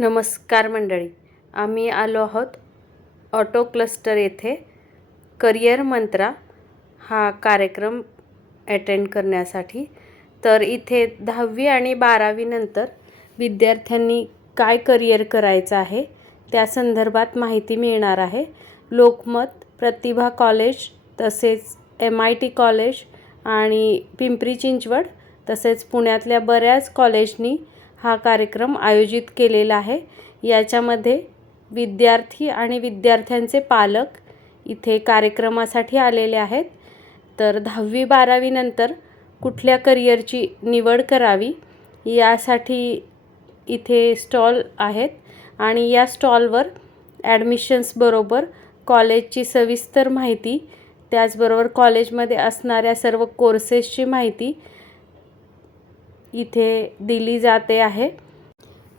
नमस्कार मंडळी. आम्ही आलो आहोत ऑटो क्लस्टर येथे. करिअर मंत्रा हा कार्यक्रम अटेंड करण्यासाठी. तर इथे दहावी आणि बारावीनंतर विद्यार्थ्यांनी काय करिअर करायचं आहे त्या संदर्भात माहिती मिळणार आहे. लोकमत प्रतिभा कॉलेज तसेच एम आय टी कॉलेज आणि पिंपरी चिंचवड तसेच पुण्यातल्या बऱ्याच कॉलेजनी हा कार्यक्रम आयोजित केलेला आहे. याच्यामध्ये विद्यार्थी आणि विद्यार्थ्यांचे पालक इथे कार्यक्रमासाठी आलेले आहेत. तर दहावी बारावीनंतर कुठल्या करिअरची निवड करावी यासाठी इथे स्टॉल आहेत आणि या स्टॉलवर ॲडमिशन्सबरोबर कॉलेजची सविस्तर माहिती त्याचबरोबर कॉलेजमध्ये असणाऱ्या सर्व कोर्सेसची माहिती इथे दिली जाते आहे.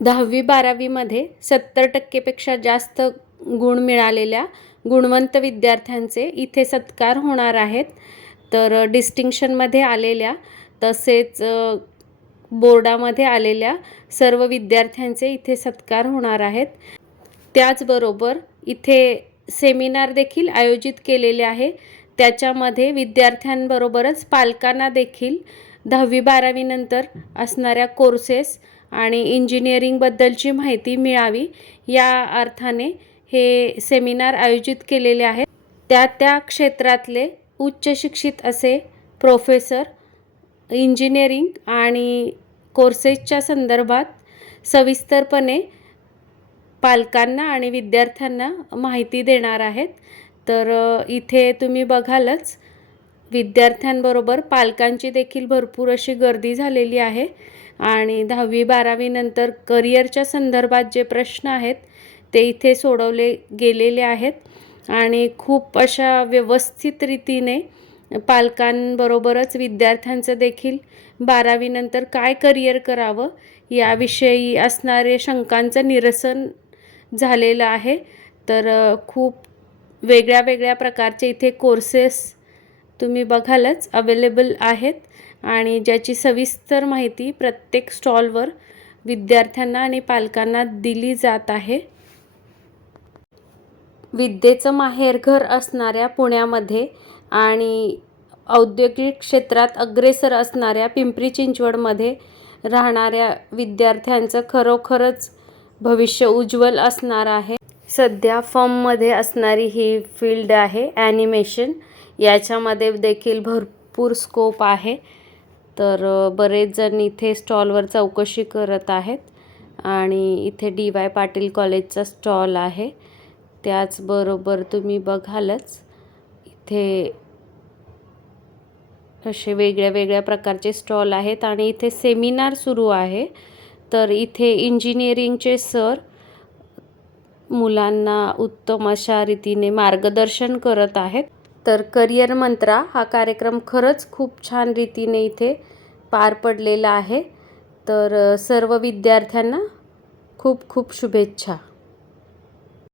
दहावी बारावीमध्ये सत्तर टक्केपेक्षा जास्त गुण मिळालेल्या गुणवंत विद्यार्थ्यांचे इथे सत्कार होणार आहेत. तर डिस्टिंक्शनमध्ये आलेल्या तसेच बोर्डामध्ये आलेल्या सर्व विद्यार्थ्यांचे इथे सत्कार होणार आहेत. त्याचबरोबर इथे सेमिनार देखील आयोजित केलेले आहे. त्याच्यामध्ये विद्यार्थ्यांबरोबरच पालकांना देखील दहावी बारावीनंतर असणाऱ्या कोर्सेस आणि इंजिनिअरिंगबद्दलची माहिती मिळावी या अर्थाने हे सेमिनार आयोजित केलेले आहेत. त्या त्या क्षेत्रातले उच्च शिक्षित असे प्रोफेसर इंजिनिअरिंग आणि कोर्सेसच्या संदर्भात सविस्तरपणे पालकांना आणि विद्यार्थ्यांना माहिती देणार आहेत. तर इथे तुम्ही बघालच विद्यार्थ्यांबरोबर पालकांची देखील भरपूर अशी गर्दी झालेली आहे. आणि दहावी बारावीनंतर करिअरच्या संदर्भात जे प्रश्न आहेत ते इथे सोडवले गेलेले आहेत. आणि खूप अशा व्यवस्थित रीतीने पालकांबरोबरच विद्यार्थ्यांचं देखील बारावीनंतर काय करिअर करावं याविषयी असणारे शंकांचं निरसन झालेलं आहे. तर खूप वेगळ्या वेगळ्या प्रकारचे इथे कोर्सेस तुम्ही बघालच अवेलेबल आहेत. आणि ज्याची सविस्तर माहिती प्रत्येक स्टॉलवर विद्यार्थ्यांना आणि पालकांना दिली जात आहे. विद्येचं माहेरघर असणाऱ्या पुण्यामध्ये आणि औद्योगिक क्षेत्रात अग्रेसर असणाऱ्या पिंपरी चिंचवडमध्ये राहणाऱ्या विद्यार्थ्यांचं खरोखरच भविष्य उज्ज्वल असणार आहे. सध्या फर्ममध्ये असणारी ही फील्ड आहे ॲनिमेशन याच्यामध्ये देखील भरपूर स्कोप आहे. तर बरेच जण इथे स्टॉलवर चौकशी करत आहेत आणि इथे डी वाय पाटील कॉलेजचा स्टॉल आहे. त्याचबरोबर तुम्ही बघालच इथे असे वेगळ्या वेगळ्या प्रकारचे स्टॉल आहेत आणि इथे सेमिनार सुरू आहे. तर इथे इंजिनिअरिंगचे सर मुलांना उत्तम अशा रीतीने मार्गदर्शन करत आहेत. तर करिअर मंत्रा हा कार्यक्रम खरंच खूप छान रीतीने इथे पार पडलेला आहे. तर सर्व विद्यार्थ्यांना खूप खूप शुभेच्छा.